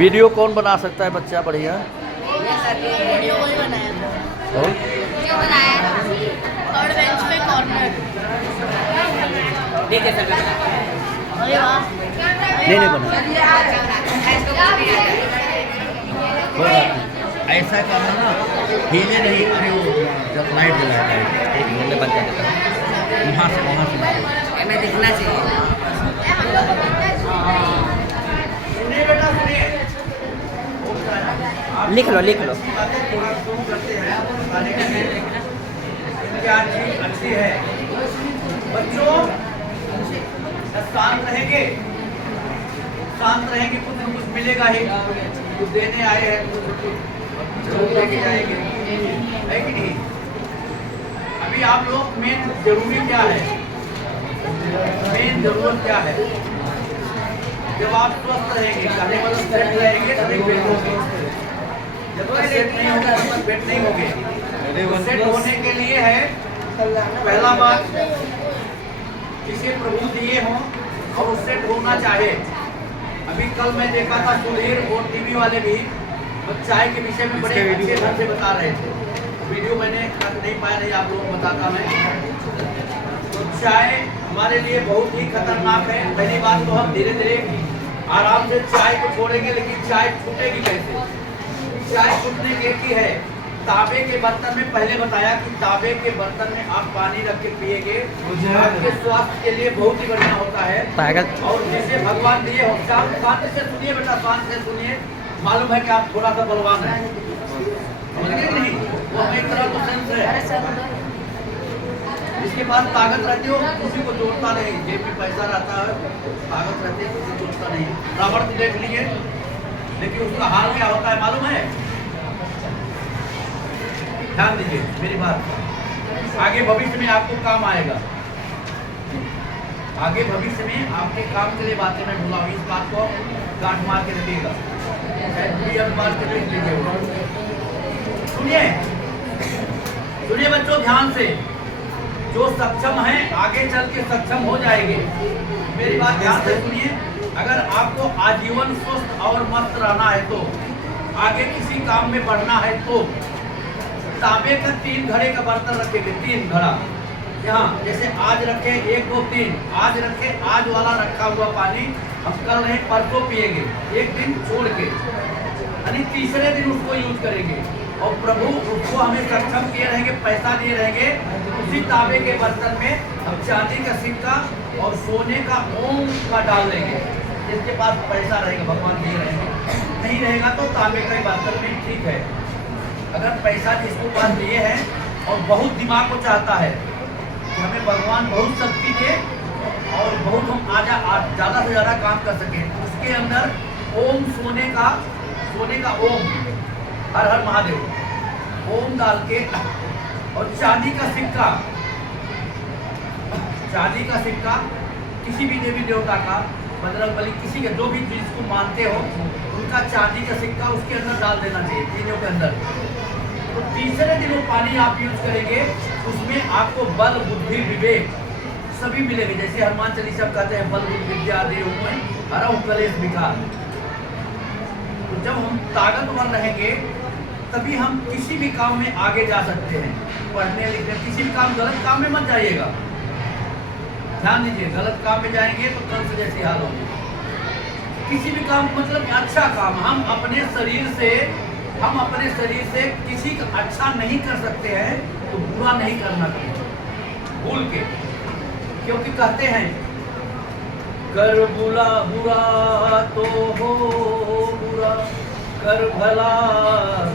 Video कौन बना सकता है बच्चा बढ़िया? वीडियो वही बनाया था। और वीडियो बनाया था थर्ड बेंच पे कॉर्नर। देख कैसा करना अरे वाह, नहीं बना। कोई बात नहीं, ऐसा करना ना, हिले नहीं। अरे वो जब लाइट जलाता है, एक मिनट में बंद कर देता हूँ। वहाँ से हमें दिखना चाहिए। लिख लो क्या चीज अच्छी है बच्चों? शांत रहेंगे कुछ न कुछ मिलेगा ही। कुछ देने आए हैं, कुछ लेके जाएंगे, है कि नहीं? अभी आप लोग मेन जरूरी क्या है? मेन जरूरत क्या है? जब आप स्वस्थ रहेंगे, खाने वाला सेट रहेंगे तभी पेट होंगे। जब तक सेट नहीं होगा तब तक पेट नहीं होंगे। सेट होने के लिए है, पहला बात, किसी प्रभु दिए हों और सेट होना चाहे। अभी कल मैं देखा था सुधीर और टीवी वाले भी चाय के विषय में बड़े अच्छे ढंग से बता रहे थे। वीडियो मैंने नहीं पाया, नहीं आप लोगों को बताता मैं। तो चाय हमारे लिए बहुत ही खतरनाक है। पहली बात तो हम धीरे धीरे आराम से चाय को छोड़ेंगे, लेकिन चाय छूटेगी कैसे? चाय छूटने की एक ही है, तांबे के बर्तन में, पहले बताया कि तांबे के बर्तन में आप पानी रख के पिएंगे, आपके स्वास्थ्य के लिए बहुत ही बढ़िया होता है। और जिसे भगवान दिए हो, शांत से सुनिए बेटा, शांत से सुनिए। मालूम है कि आप थोड़ा सा बलवान है, समझ गए नहीं? वो हमें एक तरह का सेंस है। जिसके पास ताकत रहती हो किसी को जोड़ता नहीं, जेब में पैसा रहता है, ताकत रहती है, किसी को जोड़ता नहीं। रावण को देख लीजिए, लेकिन उसका हाल क्या होता है मालूम है? ध्यान दीजिए मेरी बात, आगे भविष्य में आपको काम आएगा। आगे भविष्य में आपके काम के लिए बातें मैं बोला हूँ, इस बात को गांठ मार के रखिएगा। सुनिए सुनिए बच्चों, ध्यान से। जो सक्षम है आगे चल के सक्षम हो जाएंगे। मेरी बात ध्यान से सुनिए। अगर आपको आजीवन स्वस्थ और मस्त रहना है, तो आगे किसी काम में बढ़ना है, तो तांबे का 3 घड़े का बर्तन रखेंगे, 3 घड़ा। यहाँ जैसे आज रखे 1 2 3, आज रखे, आज वाला रखा हुआ पानी हम कल नहीं परसों पिएंगे, एक दिन छोड़ के, यानी तीसरे दिन उसको यूज करेंगे। और प्रभु उसको हमें सक्षम किए रहेंगे, पैसा दिए रहेंगे। उसी तांबे के बर्तन में हम चांदी का सिक्का और सोने का ओम का डाल देंगे। जिसके पास पैसा रहेगा भगवान दिए रहेंगे, नहीं रहेगा तो तांबे के बर्तन में ठीक है। अगर पैसा जिसके पास दिए हैं और बहुत दिमाग को चाहता है कि हमें भगवान बहुत शक्ति दे और बहुत हम ज़्यादा से ज़्यादा काम कर सकें, उसके अंदर ओम सोने का ओम, हर हर महादेव ओम डाल के, और चांदी का सिक्का किसी भी देवी देवता का, बजरंग बली, किसी के जो भी जिसको मानते हो उनका चांदी का सिक्का उसके अंदर डाल देना चाहिए, तीनों के अंदर। तो तीसरे दिन वो पानी आप यूज करेंगे, उसमें आपको बल बुद्धि विवेक सभी मिलेंगे। जैसे हनुमान चालीसा कहते हैं, बल बुद्धि विद्या देव हरहु कलेश विकार। तो जब हम ताकतवर रहेंगे तभी हम किसी भी काम में आगे जा सकते हैं। पढ़ने लिखने, किसी भी काम, गलत काम में मत जाइएगा। ध्यान दीजिए, गलत काम में जाएंगे तो कंस जैसी हाल होगी। किसी भी काम, मतलब अच्छा काम, हम अपने शरीर से किसी का अच्छा नहीं कर सकते हैं तो बुरा नहीं करना चाहिए भूल के। क्योंकि कहते हैं कर बुरा तो हो बुरा, कर भला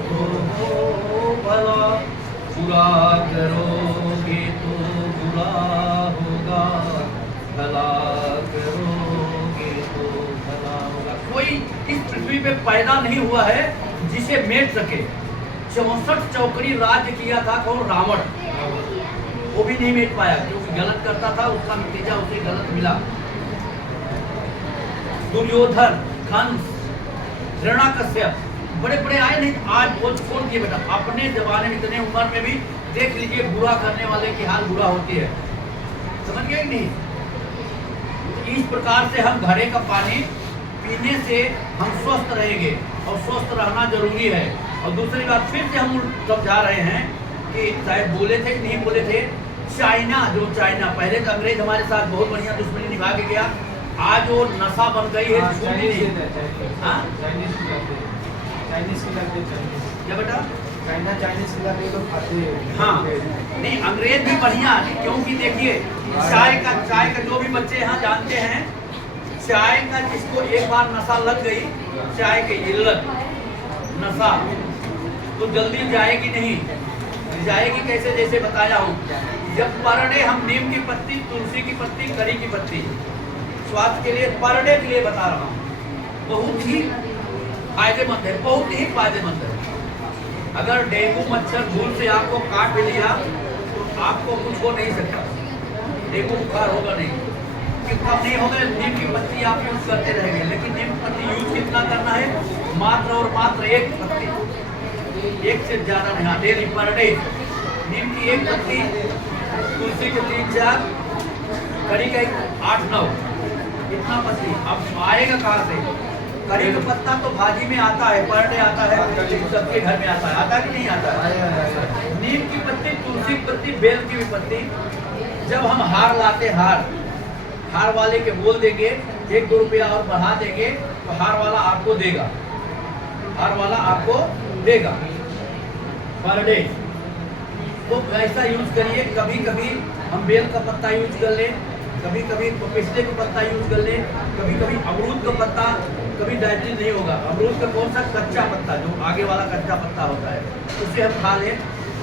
तो हो भला, बुरा करोगे तो बुरा होगा, भला करोगे तो भला होगा। कोई इस पृथ्वी पे पैदा नहीं हुआ है जिसे मेट सके। 64 चौकड़ी राज्य किया था कौन? रावण। वो भी नहीं मेट पाया क्योंकि गलत करता था, उसका नतीजा उसे गलत मिला। दुर्योधन, कंस, हिरण्यकश्यप, बड़े बड़े आए नहीं, आज वो छोड़ दिए बेटा। अपने जमाने में, इतने उम्र में भी देख लीजिए, बुरा करने वाले की हाल बुरा होती है। समझ गए नहीं? इस प्रकार से हम घड़े का पानी पीने से हम स्वस्थ रहेंगे और स्वस्थ रहना जरूरी है। और दूसरी बात फिर से हम समझा रहे हैं कि शायद बोले थे कि नहीं बोले थे, चाइना पहले तो अंग्रेज हमारे साथ बहुत बढ़िया दुश्मनी निभा के गया, आज वो नशा बन गई है। क्या बेटा? चाइनीज खिलाते लोग खाते हैं। हाँ नहीं, अंग्रेज भी बढ़िया, क्योंकि देखिए चाय का जो भी बच्चे यहाँ जानते हैं, चाय का जिसको एक बार नशा लग गई, चाय की इल्लत नशा, तो जल्दी जाएगी नहीं। जाएगी कैसे? जैसे बताया हूँ, जब पर डे हम नीम की पत्ती, तुलसी की पत्ती, करी की पत्ती स्वास्थ्य के लिए पर डे के लिए बता रहा हूँ, बहुत ही फायदेमंद है, बहुत ही फायदेमंद है। अगर डेंगू मच्छर धूल से आपको काट भी लिया तो आपको कुछ हो नहीं सकता, डेंगू बुखार होगा नहीं, कि कम नहीं होगा। नीम की पत्ती आप यूज करते रहेंगे, लेकिन नीम की पत्ती यूज कितना करना है? मात्र और मात्र एक पत्ती, एक से ज्यादा नहीं, डेली पर डे। नीम की एक पत्ती, तुलसी के 3-4, करी का 8-9, इतना पत्ती। अब आएगा कहाँ से? करी का पत्ता तो भाजी में आता है, पर डे आता है, सबके घर में आता है कि नहीं आता है? नीम की पत्ती, तुलसी की पत्ती, बेल की भी पत्ती। जब हम हार लाते, हार वाले के बोल देंगे 1-2 रुपया और बढ़ा देंगे तो हार वाला आपको देगा पर डे। तो ऐसा यूज करिए। कभी कभी हम बेल का पत्ता यूज कर लें, कभी कभी पिस्ते का पत्ता यूज कर लें, कभी कभी अमरूद का पत्ता। कभी डायबिटीज नहीं होगा। अमरूद का कौन सा? कच्चा पत्ता, जो आगे वाला कच्चा पत्ता होता है, उसे हम खा लें,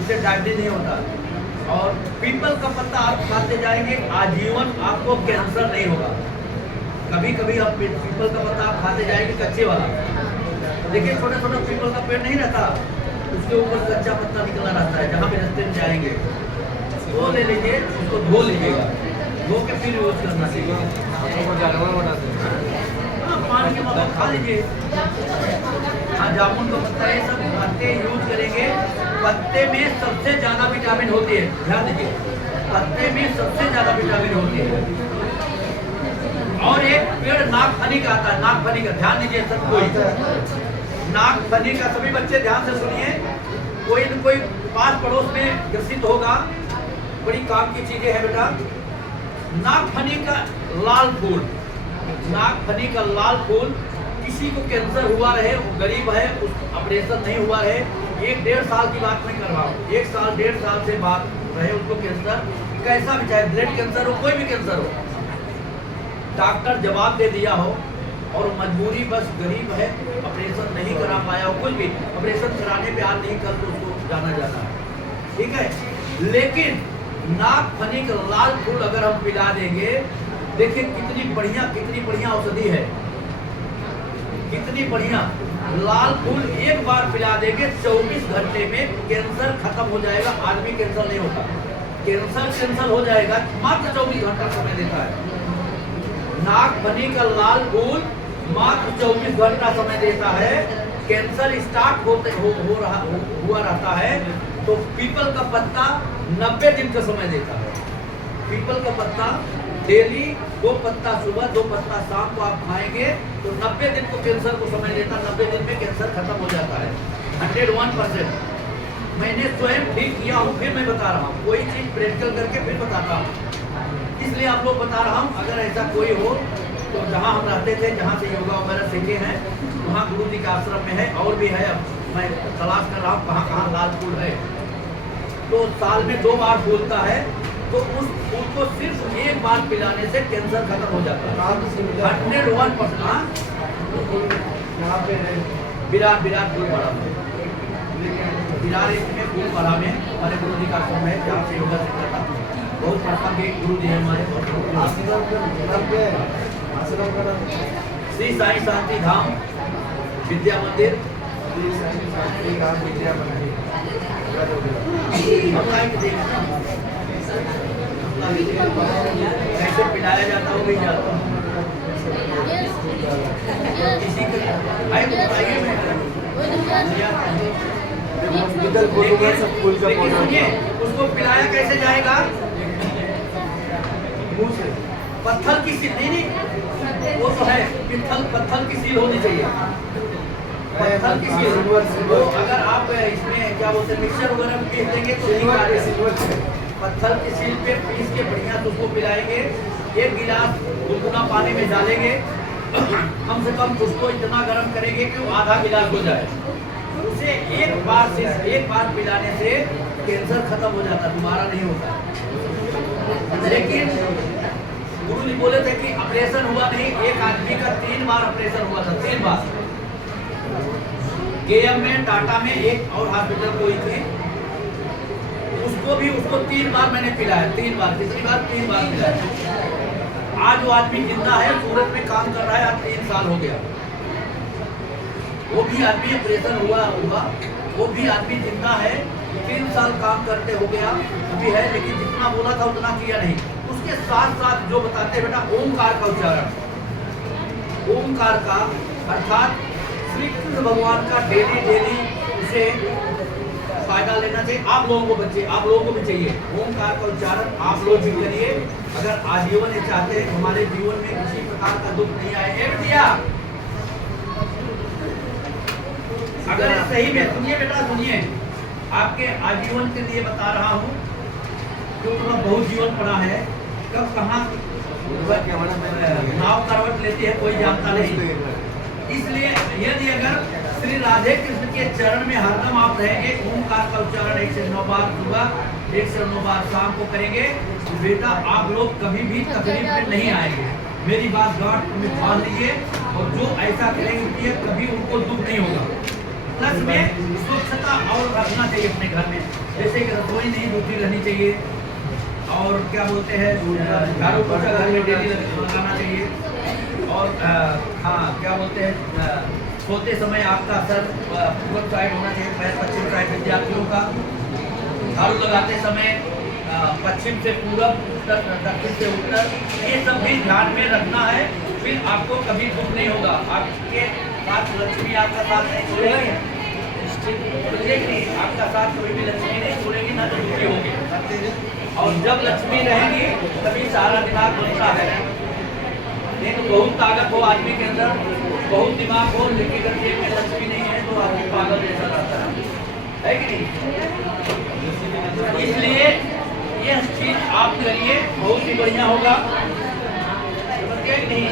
उससे डायबिटीज नहीं होता। और पीपल का पत्ता आप खाते जाएंगे, आजीवन आपको कैंसर नहीं होगा। कभी कभी आप पीपल का पत्ता आप खाते जाएंगे, कच्चे वाला। देखिए छोटा छोटा पीपल का पेड़ नहीं रहता, उसके ऊपर कच्चा पत्ता निकला रहता है। जहाँ भी रास्ते में जाएंगे वो ले लीजिए, उसको धो लीजिएगा, धो के फिर यूज करना चाहिए। पानी के मतलब खा लीजिए। हाँ, जामुन का पत्ता, ये सब पत्ते यूज करेंगे। पत्ते में सबसे ज्यादा विटामिन होती है, ध्यान दीजिए, पत्ते में सबसे ज्यादा विटामिन होती है। और एक पेड़ नागफनी का आता है, नागफनी का, ध्यान दीजिए सब कोई, नागफनी का सभी बच्चे ध्यान से सुनिए। कोई न कोई पास पड़ोस में ग्रसित होगा, बड़ी काम की चीजें है बेटा। नागफनी का लाल फूल, नागफनी का लाल फूल, किसी को कैंसर हुआ रहे, वो गरीब है, उस ऑपरेशन नहीं हुआ है, 1-1.5 साल की बात मैं कर रहा हूँ, 1 साल 1.5 साल से बात रहे उसको कैंसर, कैसा भी, चाहे ब्लड कैंसर हो, कोई भी कैंसर हो, डॉक्टर जवाब दे दिया हो और मजबूरी बस गरीब है, ऑपरेशन नहीं करा पाया हो, कुछ भी ऑपरेशन कराने पे आज नहीं कल तो उसको जाना है, ठीक है। लेकिन नागफनी का लाल फूल अगर हम पिला देंगे, देखिए कितनी बढ़िया औषधि है, कितनी बढ़िया। लाल फूल एक बार पिला देंगे, 24 घंटे में कैंसर खत्म हो जाएगा। आदमी कैंसर नहीं होता, कैंसर हो जाएगा, मात्र 24 घंटा समय देता है। नागफनी का लाल फूल मात्र 24 घंटा समय देता है। कैंसर स्टार्ट हुआ रहता है तो पीपल का पत्ता 90 दिन का समय देता है। पीपल का पत्ता डेली 2 पत्ता सुबह, 2 पत्ता शाम को आप खाएंगे तो 90 दिन को कैंसर को समय देता है। 90 दिन में कैंसर खत्म हो जाता है, 101%। मैंने स्वयं ठीक किया हूँ, फिर मैं बता रहा हूँ, कोई चीज प्रैक्टिकल करके फिर बताता हूँ, इसलिए आप लोग बता रहा हूँ। अगर ऐसा कोई हो तो जहाँ हम रहते थे, जहाँ से योगा वगैरह सीखे हैं, वहाँ गुरु जी के आश्रम में है, और भी है, मैं तलाश कर रहा हूँ कहाँ कहाँ लाल फूल है। तो साल में 2 बार फूलता है, तो उस फूल को सिर्फ 1 बार पिलाने से कैंसर खत्म हो जाता है, 101%। विराट फूलपाड़ा में, विराट इसमें फूलपाड़ा में हमारे गुरु जी का आश्रम है, जहाँ से योगा सीखा था। बहुत प्रकार के गुरु जी हैं हमारे। श्री साई शांति धाम विद्या मंदिर, कैसे पिलाया जाता हो भी जाता हूँ, किसी को बताइए। सुनिए, उसको पिलाया कैसे जाएगा? पत्थर की नहीं, वो तो है, पत्थर की सील होनी चाहिए, पत्थर की सील। तो अगर आप इसमें क्या बोलते हैं मिक्सर वगैरह में पीस देंगे तो नहीं खाएगा। पत्थर की सील पे पीस के बढ़िया से उसको पिलाएंगे, 1 गिलास गुनगुना पानी में डालेंगे, कम से कम उसको इतना गर्म करेंगे कि वो आधा गिलास हो जाए। उसे एक बार पिलाने से कैंसर खत्म हो जाता, दोबारा नहीं होता। लेकिन गुरु जी बोले थे कि ऑपरेशन हुआ नहीं, एक आदमी का 3 बार ऑपरेशन हुआ था, 3 बार। केएम में, टाटा में, एक और हॉस्पिटल कोई थी, उसको 3 बार मैंने पिलाया, 3 बार, तीसरी बार 3 बार पिलाया। आज वो आदमी जिंदा है, सूरत में काम कर रहा है, आज 3 साल हो गया। वो भी आदमी ऑपरेशन हुआ, वो भी आदमी जिंदा है, 3 साल काम करते हो गया अभी है, लेकिन जितना बोला था उतना किया नहीं। उसके साथ साथ जो बताते हैं बेटा, ओमकार का उच्चारण, ओमकार का अर्थात श्री कृष्ण भगवान का डेली उसे फायदा लेना चाहिए। आप लोगों को बच्चे, आप लोगों को भी चाहिए ओमकार का उच्चारण, आप लोग भी करिए। अगर आजीवन ये चाहते हैं हमारे जीवन में किसी प्रकार का दुख नहीं आए। अगर सही में सुनिए बेटा, सुनिए, आपके आजीवन के लिए बता रहा हूँ, क्योंकि मैं बहुत जीवन पड़ा है, कब कहाँ नाव करवट लेती है कोई जानता नहीं। इसलिए यदि अगर श्री राधे कृष्ण के चरण में हरदम आप रहेंगे, ओमकार का उच्चारण 1 से 9 बार सुबह, 1 से 9 बार शाम को करेंगे, तो बेटा आप लोग कभी भी तकलीफ में नहीं आएंगे। मेरी बात गांठ में बांध लीजिए, और जो ऐसा करेंगे कभी उनको दुख नहीं होगा। प्लस में स्वच्छता और रखना चाहिए अपने घर में, जैसे कि रसोई नहीं धुलती रहनी चाहिए, और क्या बोलते हैं झाड़ू पोछा घर में डेली लगाना चाहिए, और हाँ क्या बोलते हैं सोते समय आपका सर पूर्व साइड होना चाहिए, पैर पश्चिम साइड विद्यार्थियों का। झाड़ू लगाते समय पश्चिम से पूरब, दक्षिण से उत्तर, ये सब भी ध्यान में रखना है। फिर आपको कभी दुख नहीं होगा, आपके साथ लक्ष्मी आपका साथ नहीं छोड़ेगी, आपका साथ कोई भी लक्ष्मी नहीं छोड़ेगी, ना तो दुखी होगी। और जब लक्ष्मी रहेगी तभी सारा दिमाग बनता है। एक बहुत ताकत हो आदमी के अंदर, बहुत दिमाग हो, लेकिन अगर जेब में लक्ष्मी नहीं है तो आदमी पागल जैसा रहता है कि नहीं? इसलिए यह चीज आप करिए, बहुत ही बढ़िया होगा, समझिए कि नहीं?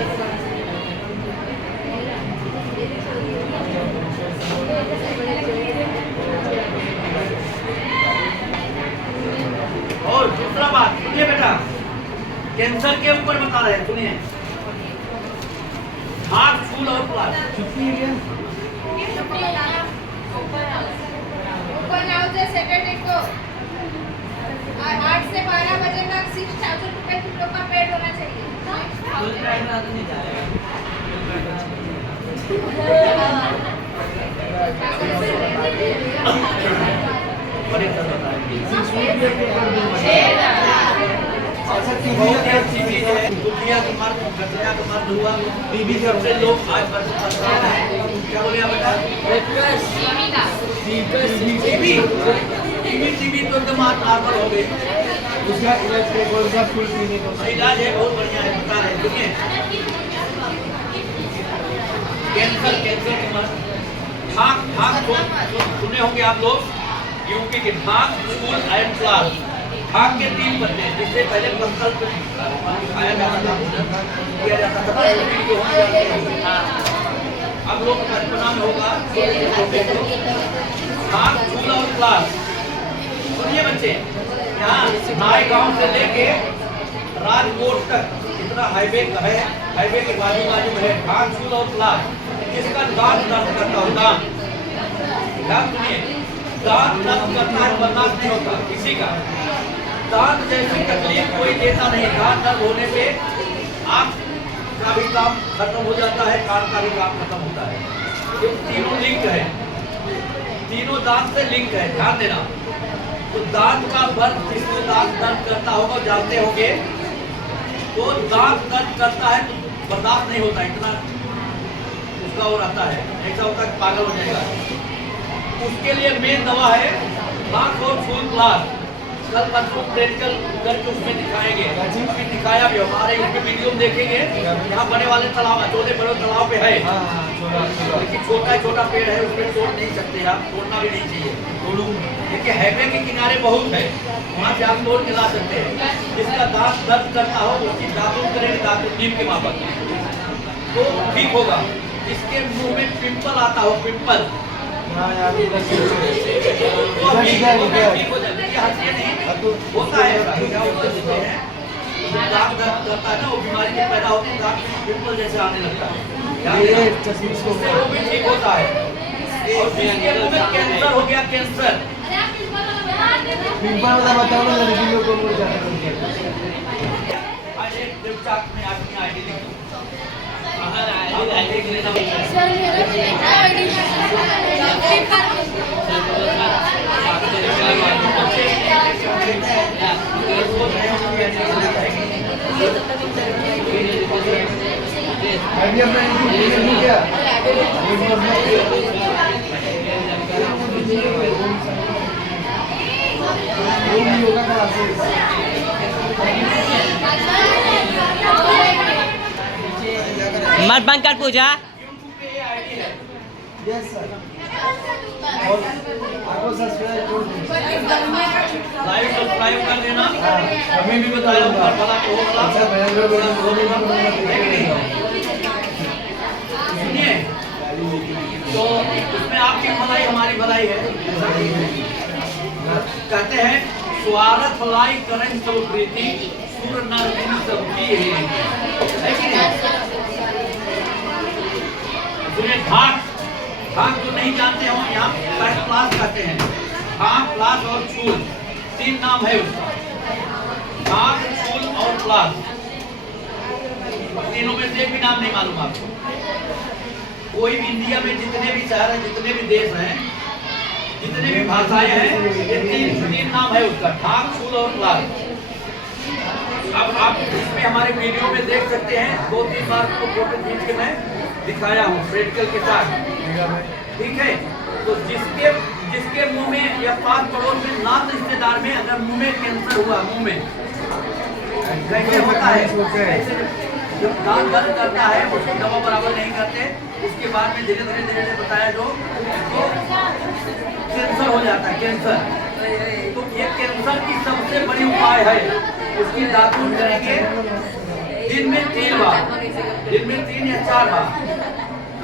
और दूसरा बात सुनिए बेटा, कैंसर के ऊपर बता रहे हैं, सुनिए। हाथ, फूल और प्लास ऊपर नाउजे सैटरडे को 8 से 12 बजे तक 6000 रुपए तुम लोग का पेड होना चाहिए। बहुत ही अच्छी चीज है। दुखिया का मर्द, गठिया का मर्द हुआ, बीबी सबसे लोग आज परेशान हैं। क्या बोले आप बेटा? टीबी तो एकदम नॉर्मल हो गई, उसका इलाज फुल क्लिनिक इलाज है, बहुत बढ़िया है, बता रहे हैं। सुनिए, कैंसर के मर्द भाग सुने होंगे आप लोग, यूपी के भाग, फूल एंड फ्लावर, भाग के 3 पत्ते, जिससे पहले पत्थर खाया जाता था, किया जाता था, अब लोग कल्पना में होगा भाग, फूल और फ्लावर। सुनिए बच्चे, यहाँ नाई गांव से लेके राजकोट तक इतना हाईवे है, हाईवे के बाजू में है भाग, फूल और फ्लावर, जिसका दांत दर्द करता हो, दांत सुनिए, दांत दर्द करता है, बर्दाश्त नहीं होता किसी का, दांत जैसी तकलीफ कोई देता नहीं, दांत दर्द होने पे आप का भी काम खत्म हो जाता है, कान का भी काम खत्म होता है। ये तीनों लिंक है, तीनों दांत से लिंक है, ध्यान देना। तो दांत का बर्द, जिसको दांत दर्द करता होगा, जानते होंगे, तो दांत दर्द करता है तो बर्दाश्त नहीं होता, इतना उसका वो रहता है, ऐसा होता है पागल हो जाएगा। उसके लिए मेन दवा है भांग और फूल प्लास। कल परसों प्रैक्टिकल करके उसमें दिखाएंगे, उसमें दिखाया भी हमारे उसमें वीडियो में देखेंगे। यहाँ बड़े वाले तालाब है, छोटे बड़े तालाब पे है, लेकिन छोटा पेड़ है, उसमें तोड़ नहीं सकते आप, तोड़ना भी नहीं चाहिए। देखिए हाईवे के किनारे बहुत है, वहाँ से आप तोड़ के ला सकते हैं। जिसका दांत दर्द करता हो उसकी दातुन करेंगे, दातुन नीम के माफक तो ठीक होगा। जिसके मुंह में पिंपल आता हो, पिंपल तो ठीक हो जाए। हंसिए नहीं, होता है क्या होता है, दांत दर्द करता है ना, वो बीमारी जब पैदा होती है दांत पिंपल जैसे आने लगता है, उससे वो भी ठीक होता है। और जिसके मुंह में कैंसर हो गया, कैंसर पिंपल बता बताओ ना लड़कियों को वो जाना आज एक देवचाक में अपनी आईडी लिखी, देख लेना। सर मेरा आईडी आईडिया में नहीं क्या योगा क्लासेस मत बंद कर पूजा। यस सर और आपको सब्सक्राइब लाइव सब्सक्राइब कर देना। अभी भी बताया ऊपर भला तो होगा। अच्छा भैया सुनिए, तो उसमें आपकी भलाई हमारी भलाई है। कहते हैं स्वार्थ लाई करें सब प्रीति, सुर नर सबकी है कि नहीं? ढाक जो नहीं जानते हो, यहाँ फर्स्ट क्लास कहते हैं। ढाक, प्लास और छूल, तीन नाम है उसका। ढाक, छूल और प्लास, तीनों में से एक भी नाम नहीं मालूम आपको। कोई भी इंडिया में जितने भी शहर हैं, जितने भी देश हैं, जितने भी भाषाएं हैं, ये तीन नाम है उसका, ढाक, छूल और प्लास। अब आप इसमें हमारे वीडियो में देख सकते हैं, 2-3 बार को फोटो खींच के मैं दिखाया हूँ प्रैक्टिकल के साथ, ठीक है। तो जिसके मुंह में या पास पड़ोस में नात रिश्तेदार में अगर मुंह में कैंसर हुआ, मुंह में कैसे होता है, ऐसे जब दांत दर्द करता है उसकी दवा बराबर नहीं करते, उसके बाद में धीरे धीरे बताया जो तो कैंसर हो जाता है, कैंसर। तो ये कैंसर की सबसे बड़ी उपाय है, उसकी दातुन करेंगे दिन में 3 बार, दिन में 3 या 4 बार,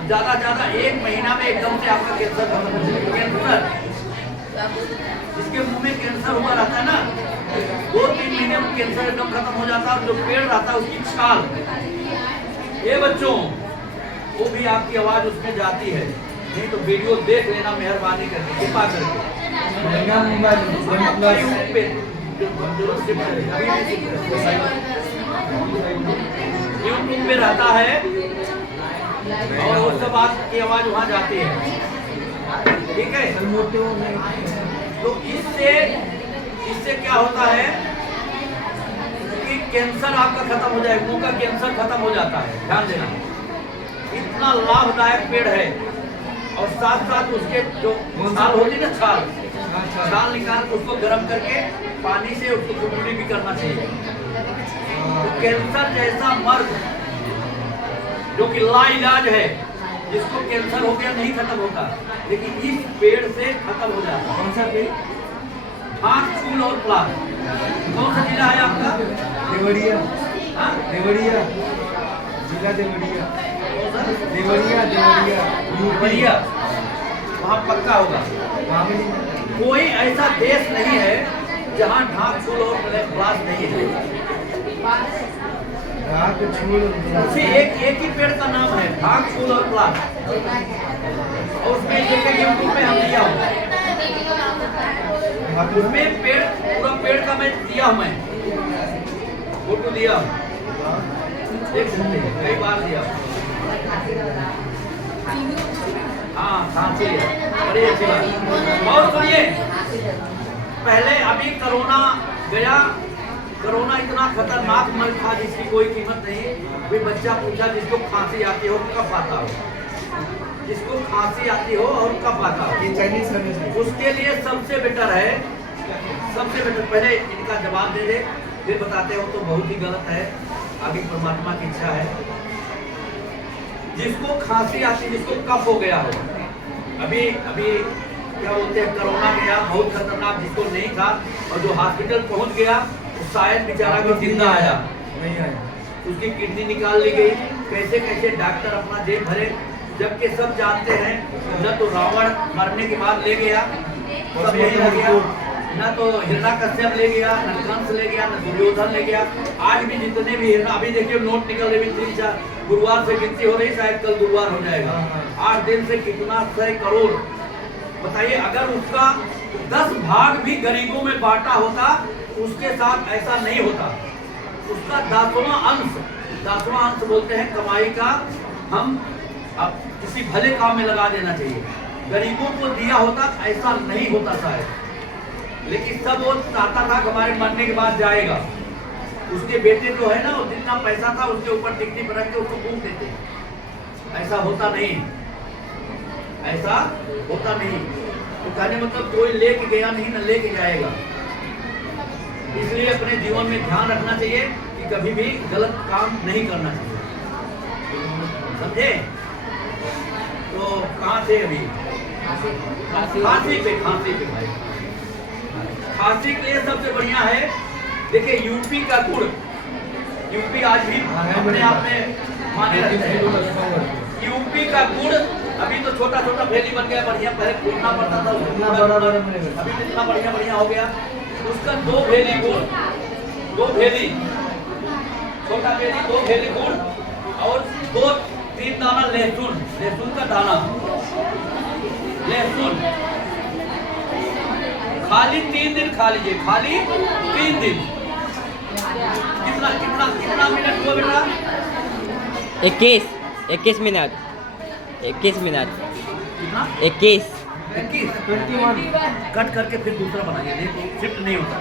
ज्यादा 1 महीना में एकदम से आपका कैंसर खत्म हो जाएगा। कैंसर जिसके मुंह में कैंसर हुआ रहता है ना, 2-3 महीने में कैंसर एकदम खत्म हो जाता है। और जो पेड़ रहता है उसकी छाल, ये बच्चों वो भी आपकी आवाज उसमें जाती है। नहीं तो वीडियो देख लेना मेहरबानी करके, कृपा करके। यूट्यूब पे रहता है और वो सब आपकी आवाज वहाँ जाती है, ठीक है। तो इससे क्या होता है कि कैंसर आपका खत्म हो जाएगा, मुंह का कैंसर खत्म हो जाता है। ध्यान देना, इतना लाभदायक पेड़ है। और साथ उसके जो छाल होती है ना, छाल निकाल के उसको गर्म करके पानी से उसको कुल्ली भी करना चाहिए। तो कैंसर जैसा मर्द जो कि लाइलाज है, जिसको कैंसर हो गया नहीं खत्म होता, लेकिन इस पेड़ से खत्म हो जाता है। कौन सा पेड़? ढाक, छूल और प्लास। कौन सा जिला है आपका? देवरिया। हाँ? देवरिया जिला, देवरिया। देवरिया वहाँ पक्का होगा। कोई ऐसा देश नहीं है जहाँ ढाक, छूल और प्लास नहीं है। ढाक, छूल एक ही पेड़ का नाम है, ढाक, छूल और प्लास। और उसमें देखेंगे यूट्यूब में हम दिया हूँ, उसमें पेड़ पूरा पेड़ का मैं दिया हूँ, मैं फोटो दिया हूँ, देख सकते हैं, कई बार दिया। हाँ, खांसी है, बड़ी अच्छी बात। और सुनिए, पहले अभी कोरोना गया, कोरोना इतना खतरनाक मर था जिसकी कोई कीमत नहीं। कोई बच्चा पूछा जिसको खांसी आती हो कब आता हो, जिसको खांसी आती हो और कब आता हो, चाइनीज सर्विस। उसके लिए सबसे बेटर है सबसे बेटर पहले इनका जवाब दे दे, फिर बताते हो तो बहुत ही गलत है। आगे परमात्मा की इच्छा है। जिसको खांसी आती, जिसको कफ हो गया हो, अभी क्या बोलते हैं, कोरोना गया, बहुत खतरनाक, जिसको नहीं था और जो हॉस्पिटल पहुंच गया तो शायद बेचारा भी जिंदा आया, नहीं आया। उसकी किडनी निकाल ली गई। कैसे कैसे डॉक्टर अपना जेब भरे, जबकि सब जानते हैं न तो रावण मरने के बाद ले गया, सब यही रह गया, न तो हिरण्यकश्यप ले गया, न कंस ले गया, न दुर्योधन ले गया। आज भी जितने भी हिरण, अभी देखिए नोट निकल रहे, 3-4 गुरुवार से गिनती हो रही, शायद कल गुरुवार हो जाएगा। 8 दिन से कितना 100 करोड़, बताइए। अगर उसका 10 भाग भी गरीबों में बांटा होता, उसके साथ ऐसा नहीं होता। उसका 10वां अंश बोलते हैं कमाई का, हम अब किसी भले काम में लगा देना चाहिए। गरीबों को दिया होता, ऐसा नहीं होता शायद। लेकिन सब वो चाहता था कि हमारे मरने के बाद जाएगा। उसके बेटे जो है ना, वो जितना पैसा था उसके ऊपर टिकटी पर रख के उसको फूंक देते। ऐसा होता नहीं, ऐसा होता नहीं। तो कहने मतलब कोई लेके गया नहीं, न लेके जाएगा। इसलिए अपने जीवन में ध्यान रखना चाहिए कि कभी भी गलत काम नहीं करना चाहिए, समझे। तो कहाँ थे अभी? खांसी पे भाई, खांसी के लिए सबसे बढ़िया है, देखिए यूपी का गुड़। यूपी आज भी अपने आप में माने रहते हैं। यूपी का गुड़ अभी तो छोटा छोटा फैली बन गया, बढ़िया। पहले खोलना पड़ता था, अभी कितना बढ़िया हो गया। उसका 2 भेली गुड़, 2 भेली, छोटा भेली 2 भेली गुड़ और 2-3 दाना लहसुन का दाना, लहसुन खाली 3 दिन खा लीजिए, खाली 3 दिन। कितना मिनट हुआ बेटा? 21 मिनट। 21 21 कट करके फिर दूसरा बनाइए, देखो शिफ्ट नहीं होता।